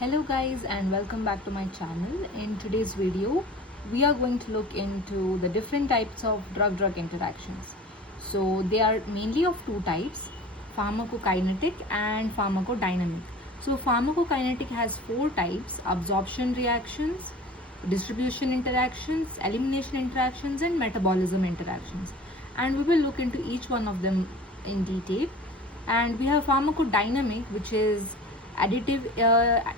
Hello guys and welcome back to my channel. In today's video we are going to look into the different types of drug-drug interactions. So they are mainly of two types, pharmacokinetic and pharmacodynamic. So pharmacokinetic has four types: absorption reactions, distribution interactions, elimination interactions and metabolism interactions. And we will look into each one of them in detail. And we have pharmacodynamic, which is additive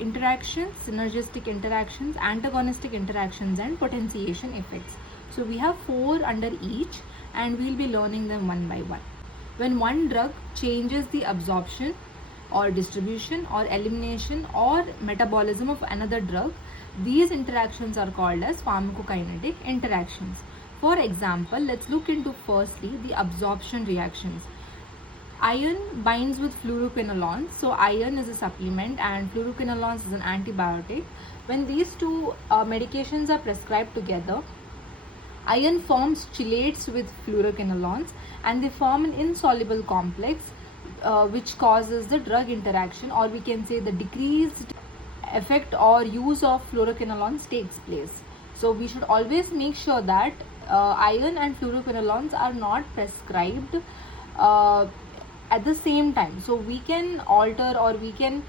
interactions, synergistic interactions, antagonistic interactions and potentiation effects. So we have four under each and we will be learning them one by one. When one drug changes the absorption or distribution or elimination or metabolism of another drug, these interactions are called as pharmacokinetic interactions. For example, let's look into firstly the absorption reactions. Iron binds with fluoroquinolones. So iron is a supplement and fluoroquinolones is an antibiotic. When these two medications are prescribed together, iron forms chelates with fluoroquinolones and they form an insoluble complex which causes the drug interaction, or we can say the decreased effect or use of fluoroquinolones takes place. So we should always make sure that iron and fluoroquinolones are not prescribed uh, at the same time. So we can alter or we can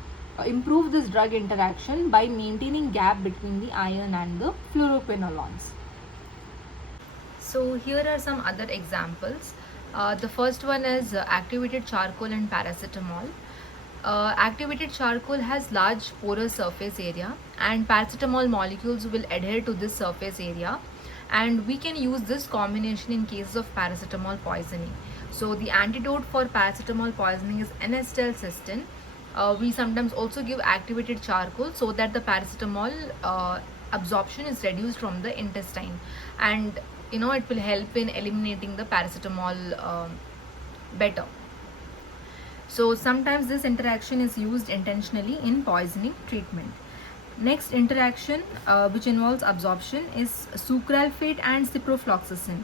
improve this drug interaction by maintaining gap between the iron and the fluoroquinolones. So here are some other examples. The first one is activated charcoal and paracetamol. Activated charcoal has large porous surface area and paracetamol molecules will adhere to this surface area, and we can use this combination in cases of paracetamol poisoning. So the antidote for paracetamol poisoning is N-acetylcysteine. We sometimes also give activated charcoal so that the paracetamol absorption is reduced from the intestine, and it will help in eliminating the paracetamol better. So sometimes this interaction is used intentionally in poisoning treatment. Next interaction which involves absorption is sucralfate and ciprofloxacin.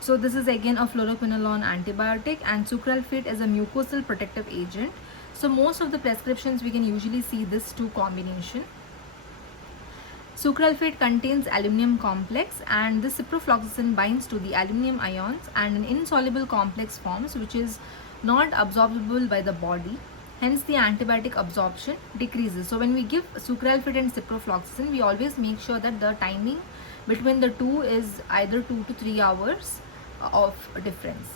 So this is again a fluoroquinolone antibiotic, and sucralfate is a mucosal protective agent. So most of the prescriptions we can usually see this two combination. Sucralfate contains aluminum complex and the ciprofloxacin binds to the aluminum ions and an insoluble complex forms which is not absorbable by the body. Hence the antibiotic absorption decreases. So when we give sucralfate and ciprofloxacin, we always make sure that the timing between the two is either 2 to 3 hours of difference.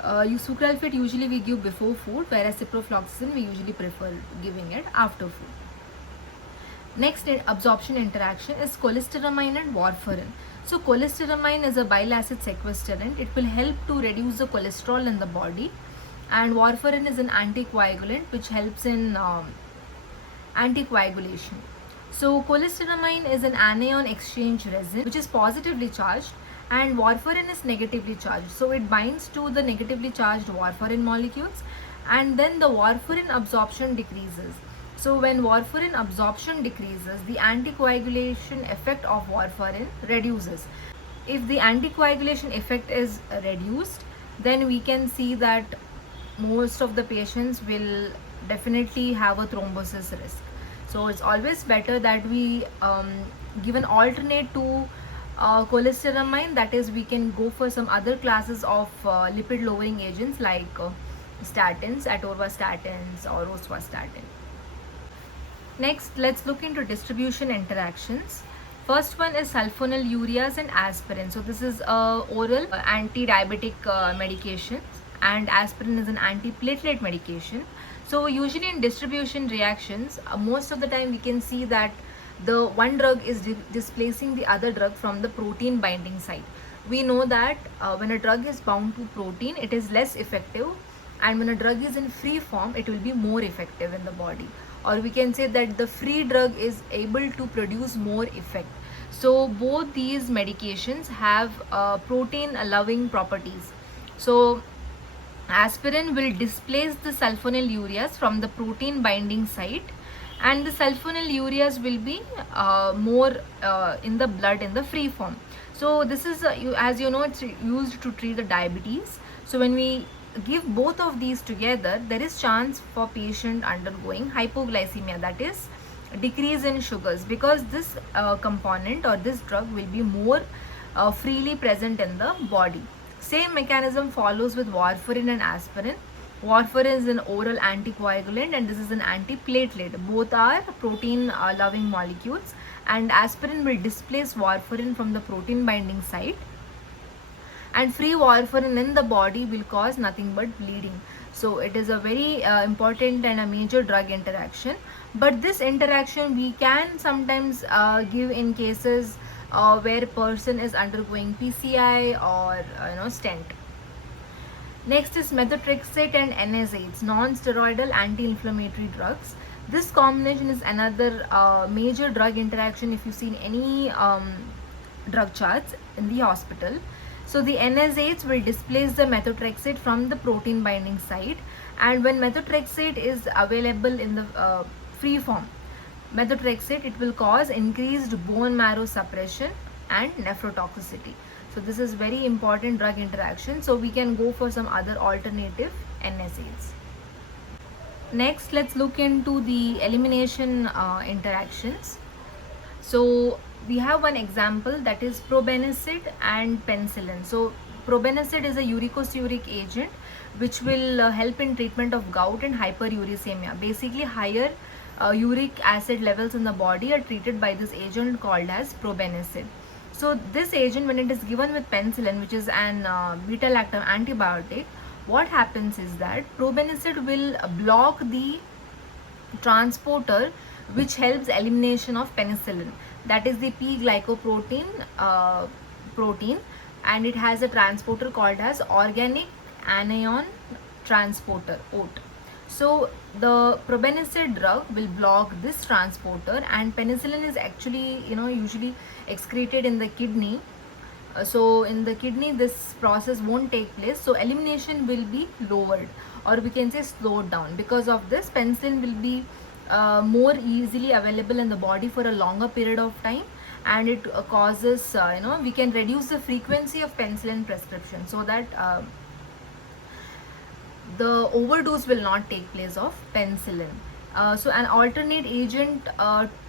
Sucralfate usually we give before food, whereas ciprofloxacin we usually prefer giving it after food. Next absorption interaction is cholestyramine and warfarin. So cholestyramine is a bile acid sequestrant. It will help to reduce the cholesterol in the body, and warfarin is an anticoagulant which helps in anticoagulation. So cholestyramine is an anion exchange resin which is positively charged, and warfarin is negatively charged. So it binds to the negatively charged warfarin molecules, and then the warfarin absorption decreases. So when warfarin absorption decreases, the anticoagulation effect of warfarin reduces. If the anticoagulation effect is reduced, then we can see that most of the patients will definitely have a thrombosis risk. So it's always better that we give an alternate to cholestyramine, that is we can go for some other classes of lipid lowering agents like statins, atorvastatins or rosuvastatin. Next, let's look into distribution interactions. First one is sulfonylureas and aspirin. So this is a oral anti-diabetic medication, and aspirin is an antiplatelet medication. So usually in distribution reactions, most of the time we can see that the one drug is displacing the other drug from the protein binding site. We know that when a drug is bound to protein, it is less effective, and when a drug is in free form, it will be more effective in the body, or we can say that the free drug is able to produce more effect. So both these medications have protein loving properties. So aspirin will displace the sulfonylureas from the protein binding site, and the sulfonylureas will be more in the blood in the free form. So this is as you know, it's used to treat the diabetes. So when we give both of these together, there is chance for patient undergoing hypoglycemia, that is decrease in sugars, because this component or this drug will be more freely present in the body. Same mechanism follows with warfarin and aspirin. Warfarin is an oral anticoagulant and this is an antiplatelet. Both are protein loving molecules, and aspirin will displace warfarin from the protein binding site, and free warfarin in the body will cause nothing but bleeding. So it is a very important and a major drug interaction, but this interaction we can sometimes give in cases where person is undergoing PCI or stent. Next is methotrexate and NSAIDs, non-steroidal anti-inflammatory drugs. This combination is another major drug interaction if you see in any drug charts in the hospital. So the NSAIDs will displace the methotrexate from the protein binding site, and when methotrexate is available in the free form, methotrexate, it will cause increased bone marrow suppression and nephrotoxicity. So this is very important drug interaction. So we can go for some other alternative NSAIDs. Next, let's look into the elimination interactions. So we have one example, that is probenecid and penicillin. So probenecid is a uricosuric agent which will help in treatment of gout and hyperuricemia. Basically higher uric acid levels in the body are treated by this agent called as probenecid. So this agent, when it is given with penicillin, which is an beta-lactam antibiotic, what happens is that probenecid will block the transporter which helps elimination of penicillin, that is the P-glycoprotein protein, and it has a transporter called as organic anion transporter, OAT. So the probenecid drug will block this transporter, and penicillin is actually usually excreted in the kidney. So in the kidney this process won't take place, so elimination will be lowered, or we can say slowed down. Because of this, penicillin will be more easily available in the body for a longer period of time, and it causes we can reduce the frequency of penicillin prescription, so that the overdose will not take place of penicillin. So an alternate agent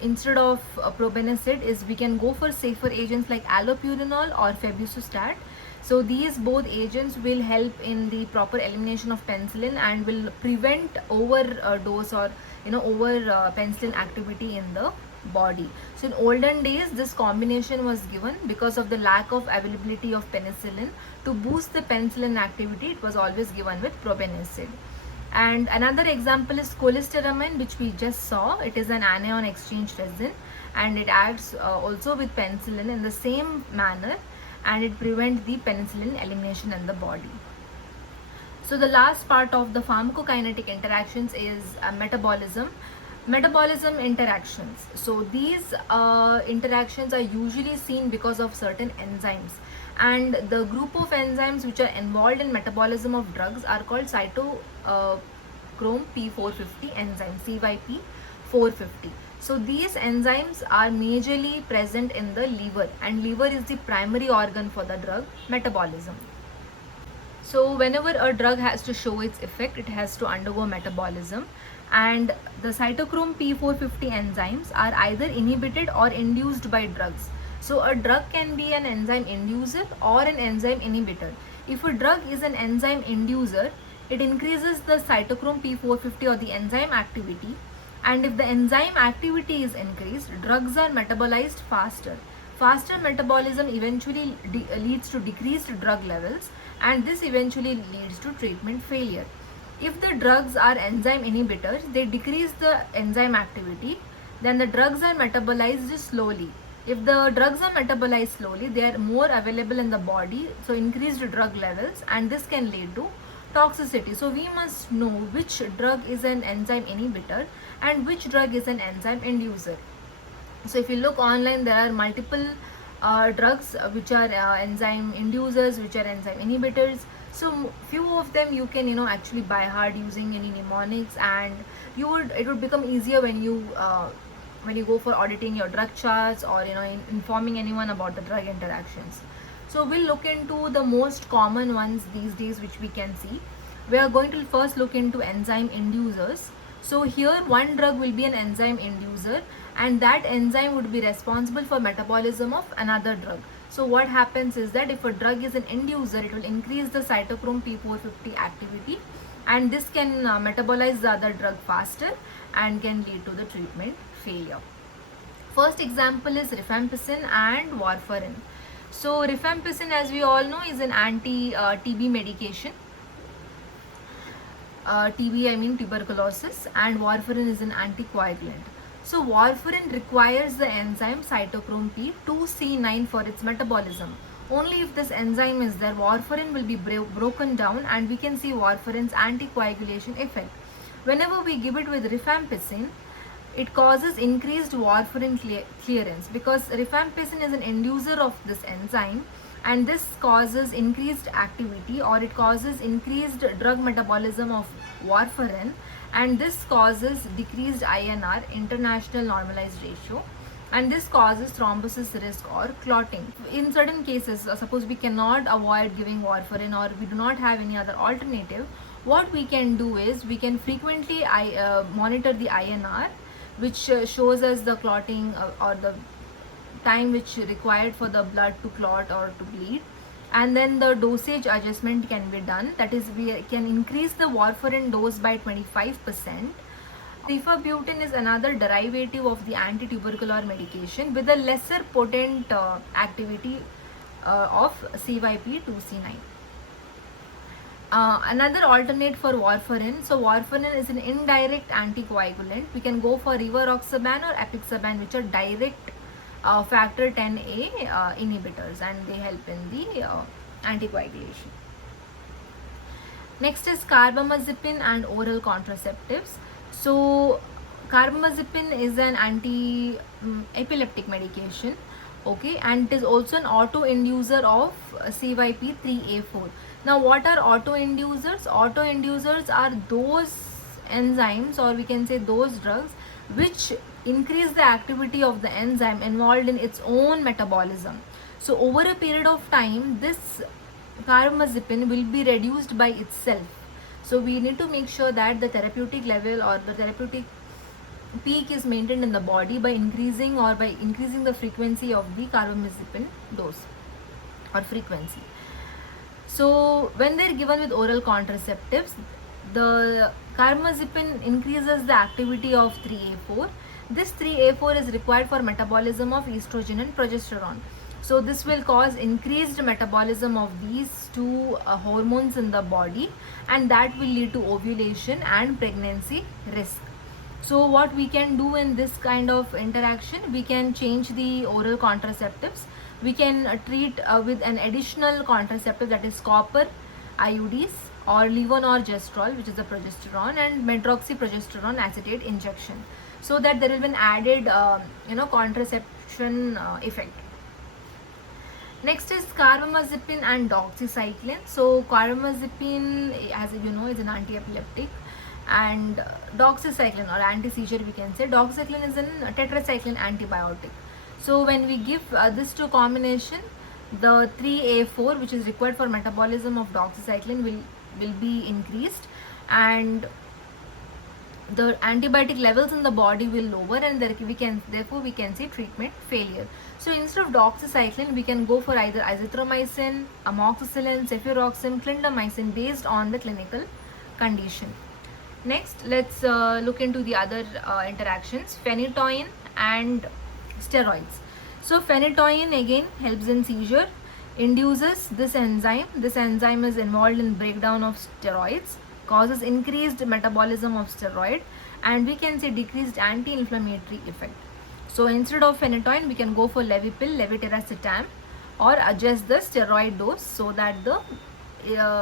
instead of probenecid is, we can go for safer agents like allopurinol or febuxostat. So these both agents will help in the proper elimination of penicillin and will prevent overdose or over penicillin activity in the body. So in olden days this combination was given because of the lack of availability of penicillin. To boost the penicillin activity, it was always given with probenecid. And another example is cholestyramine, which we just saw. It is an anion exchange resin, and it acts also with penicillin in the same manner, and it prevents the penicillin elimination in the body. So the last part of the pharmacokinetic interactions is metabolism interactions. So these interactions are usually seen because of certain enzymes, and the group of enzymes which are involved in metabolism of drugs are called cytochrome P450 enzyme, CYP450. So these enzymes are majorly present in the liver, and liver is the primary organ for the drug metabolism. So whenever a drug has to show its effect, it has to undergo metabolism, and the cytochrome P450 enzymes are either inhibited or induced by drugs. So a drug can be an enzyme inducer or an enzyme inhibitor. If a drug is an enzyme inducer, it increases the cytochrome P450 or the enzyme activity, and if the enzyme activity is increased, drugs are metabolized faster. Faster metabolism eventually leads to decreased drug levels, and this eventually leads to treatment failure. If the drugs are enzyme inhibitors, they decrease the enzyme activity, then the drugs are metabolized slowly. If the drugs are metabolized slowly, they are more available in the body, so increased drug levels, and this can lead to toxicity. So we must know which drug is an enzyme inhibitor and which drug is an enzyme inducer. So if you look online, there are multiple drugs which are enzyme inducers, which are enzyme inhibitors. So few of them you can actually by heart using any mnemonics, and it would become easier when you go for auditing your drug charts or informing anyone about the drug interactions. So we'll look into the most common ones these days which we can see. We are going to first look into enzyme inducers. So here one drug will be an enzyme inducer, and that enzyme would be responsible for metabolism of another drug. So what happens is that if a drug is an inducer, it will increase the cytochrome P450 activity, and this can metabolize the other drug faster and can lead to the treatment failure. First example is rifampicin and warfarin. So rifampicin, as we all know, is an anti-TB medication. TB, I mean tuberculosis, and warfarin is an anticoagulant. So warfarin requires the enzyme cytochrome P2C9 for its metabolism. Only if this enzyme is there, warfarin will be broken down, and we can see warfarin's anticoagulation effect. Whenever we give it with rifampicin, it causes increased warfarin clearance, because rifampicin is an inducer of this enzyme, and this causes increased activity, or it causes increased drug metabolism of warfarin, and this causes decreased INR, international normalized ratio, and this causes thrombosis risk or clotting. In certain cases, suppose we cannot avoid giving warfarin, or we do not have any other alternative, what we can do is we can frequently monitor the INR, which shows us the clotting or the time which required for the blood to clot or to bleed, and then the dosage adjustment can be done. That is, we can increase the warfarin dose by 25%. Rifabutin is another derivative of the anti-tubercular medication with a lesser potent activity of CYP2C9. Another alternate for warfarin. So warfarin is an indirect anticoagulant. We can go for rivaroxaban or apixaban, which are direct factor 10A inhibitors, and they help in the anticoagulation. Next is carbamazepine and oral contraceptives. So carbamazepine is an anti-epileptic medication, okay, and it is also an auto-inducer of CYP3A4. Now what are auto-inducers? Auto-inducers are those enzymes, or we can say those drugs, which increase the activity of the enzyme involved in its own metabolism. So over a period of time, this carbamazepine will be reduced by itself. So we need to make sure that the therapeutic level or the therapeutic peak is maintained in the body by increasing the frequency of the carbamazepine dose or frequency. So when they're given with oral contraceptives, the carbamazepine increases the activity of 3A4. This 3A4 is required for metabolism of estrogen and progesterone. So this will cause increased metabolism of these two hormones in the body, and that will lead to ovulation and pregnancy risk. So what we can do in this kind of interaction, we can change the oral contraceptives. We can treat with an additional contraceptive, that is copper IUDs or levonorgestrel, which is a progesterone, and medroxyprogesterone acetate injection, so that there will be an added contraception effect. Next is carbamazepine and doxycycline. So carbamazepine, as you know, is an anti-epileptic, and doxycycline or anti-seizure, we can say. Doxycycline is a tetracycline antibiotic. So when we give this two combination, the 3A4, which is required for metabolism of doxycycline, will be increased, and the antibiotic levels in the body will lower, and therefore we can see treatment failure. So instead of doxycycline, we can go for either azithromycin, amoxicillin, cefuroxime, clindamycin, based on the clinical condition. Next, let's look into the other interactions, phenytoin and steroids. So phenytoin again helps in seizure, induces this enzyme. This enzyme is involved in breakdown of steroids, causes increased metabolism of steroid, and we can say decreased anti-inflammatory effect. So instead of phenytoin, we can go for Levipil, levetiracetam, or adjust the steroid dose so that the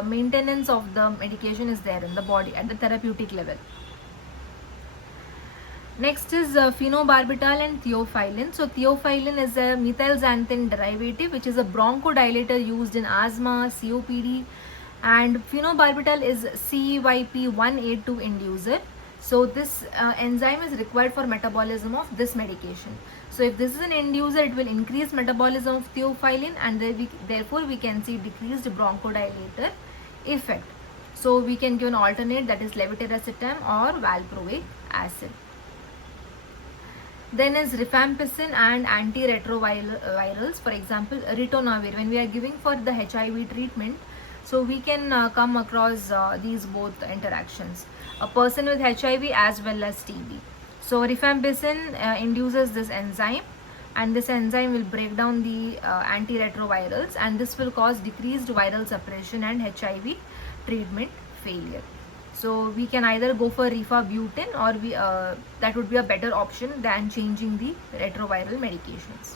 maintenance of the medication is there in the body at the therapeutic level. Next is phenobarbital and theophylline. So theophylline is a methylxanthin derivative, which is a bronchodilator used in asthma, COPD, and phenobarbital is CYP1A2 inducer. So this enzyme is required for metabolism of this medication. So if this is an inducer, it will increase metabolism of theophylline, and therefore we can see decreased bronchodilator effect. So we can give an alternate, that is levetiracetam or valproic acid. Then is rifampicin and antiretrovirals, for example ritonavir. When we are giving for the HIV treatment, so we can come across these both interactions, a person with HIV as well as TB. So rifampicin induces this enzyme, and this enzyme will break down the antiretrovirals, and this will cause decreased viral suppression and HIV treatment failure. So we can either go for rifabutin, or that would be a better option than changing the retroviral medications.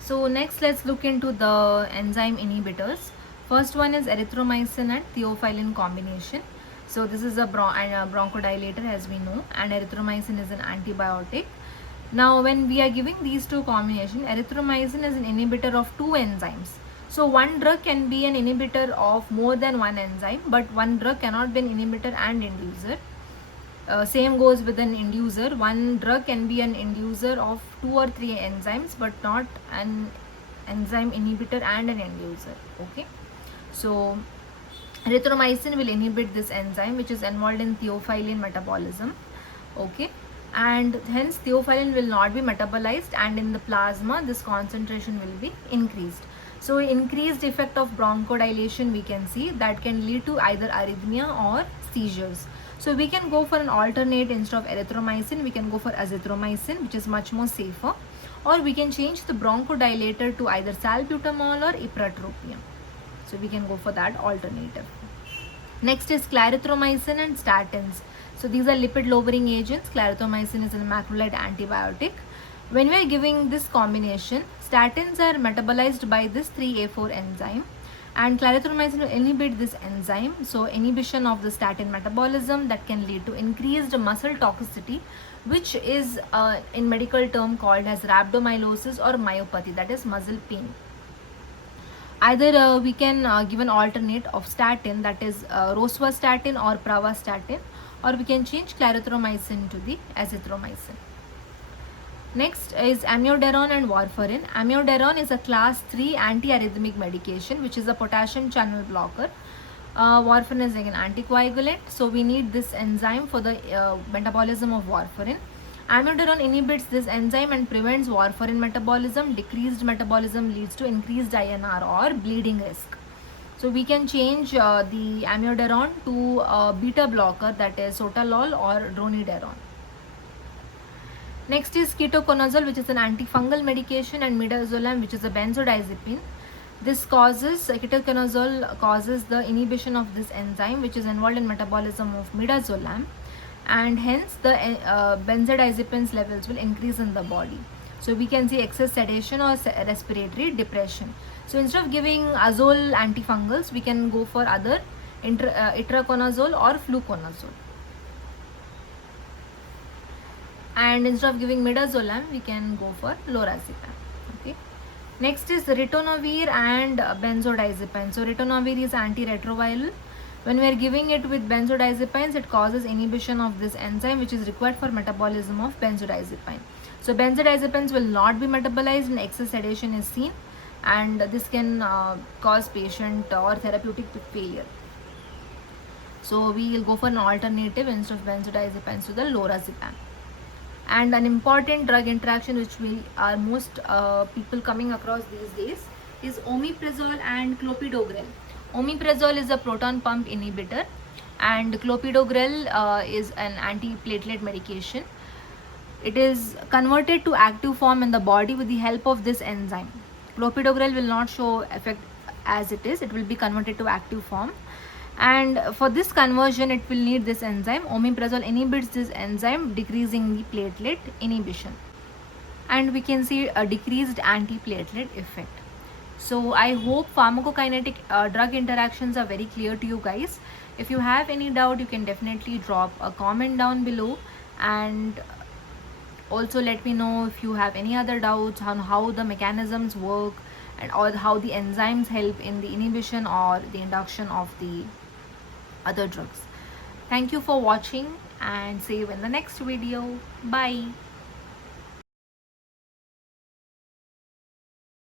So next let's look into the enzyme inhibitors. First one is erythromycin and theophylline combination. So this is a bronchodilator, as we know, and erythromycin is an antibiotic. Now when we are giving these two combination, erythromycin is an inhibitor of two enzymes. So one drug can be an inhibitor of more than one enzyme, but one drug cannot be an inhibitor and inducer. Same goes with an inducer. One drug can be an inducer of 2 or 3 enzymes, but not an enzyme inhibitor and an inducer. Okay. So erythromycin will inhibit this enzyme, which is involved in theophylline metabolism. Okay. And hence theophylline will not be metabolized, and in the plasma this concentration will be increased. So increased effect of bronchodilation we can see, that can lead to either arrhythmia or seizures. So we can go for an alternate. Instead of erythromycin, we can go for azithromycin, which is much more safer, or we can change the bronchodilator to either salbutamol or ipratropium. So we can go for that alternative. Next is clarithromycin and statins. So these are lipid lowering agents. Clarithromycin is a macrolide antibiotic. When we are giving this combination, statins are metabolized by this 3A4 enzyme, and clarithromycin will inhibit this enzyme. So inhibition of the statin metabolism, that can lead to increased muscle toxicity, which is in medical term called as rhabdomyolysis or myopathy, that is muscle pain. Either we can give an alternate of statin, that is rosuvastatin or pravastatin, or we can change clarithromycin to the azithromycin. Next is amiodarone and warfarin. Amiodarone is a class 3 antiarrhythmic medication, which is a potassium channel blocker. Warfarin is like an anticoagulant, so we need this enzyme for the metabolism of warfarin. Amiodarone inhibits this enzyme and prevents warfarin metabolism. Decreased metabolism leads to increased INR or bleeding risk. So we can change the amiodarone to a beta blocker, that is sotalol or dronidarone. Next is ketoconazole, which is an antifungal medication, and midazolam, which is a benzodiazepine. Ketoconazole causes the inhibition of this enzyme, which is involved in metabolism of midazolam, and hence the benzodiazepines levels will increase in the body. So we can see excess sedation or respiratory depression. So instead of giving azole antifungals, we can go for other itraconazole or fluconazole. And instead of giving midazolam, we can go for lorazepam. Okay. Next is ritonavir and benzodiazepine. So ritonavir is antiretroviral. When we are giving it with benzodiazepines, it causes inhibition of this enzyme, which is required for metabolism of benzodiazepine. So benzodiazepines will not be metabolized and excess sedation is seen, and this can cause patient or therapeutic failure. So we will go for an alternative instead of benzodiazepines to the lorazepam. And an important drug interaction which we are most people coming across these days is omeprazole and clopidogrel. Omeprazole is a proton pump inhibitor, and clopidogrel is an antiplatelet medication. It is converted to active form in the body with the help of this enzyme. Clopidogrel will not show effect as it is, it will be converted to active form. And for this conversion, it will need this enzyme. Omeprazole inhibits this enzyme, decreasing the platelet inhibition. And we can see a decreased antiplatelet effect. So I hope pharmacokinetic drug interactions are very clear to you guys. If you have any doubt, you can definitely drop a comment down below, and also let me know if you have any other doubts on how the mechanisms work, and or how the enzymes help in the inhibition or the induction of the other drugs. Thank you for watching, and see you in the next video. Bye.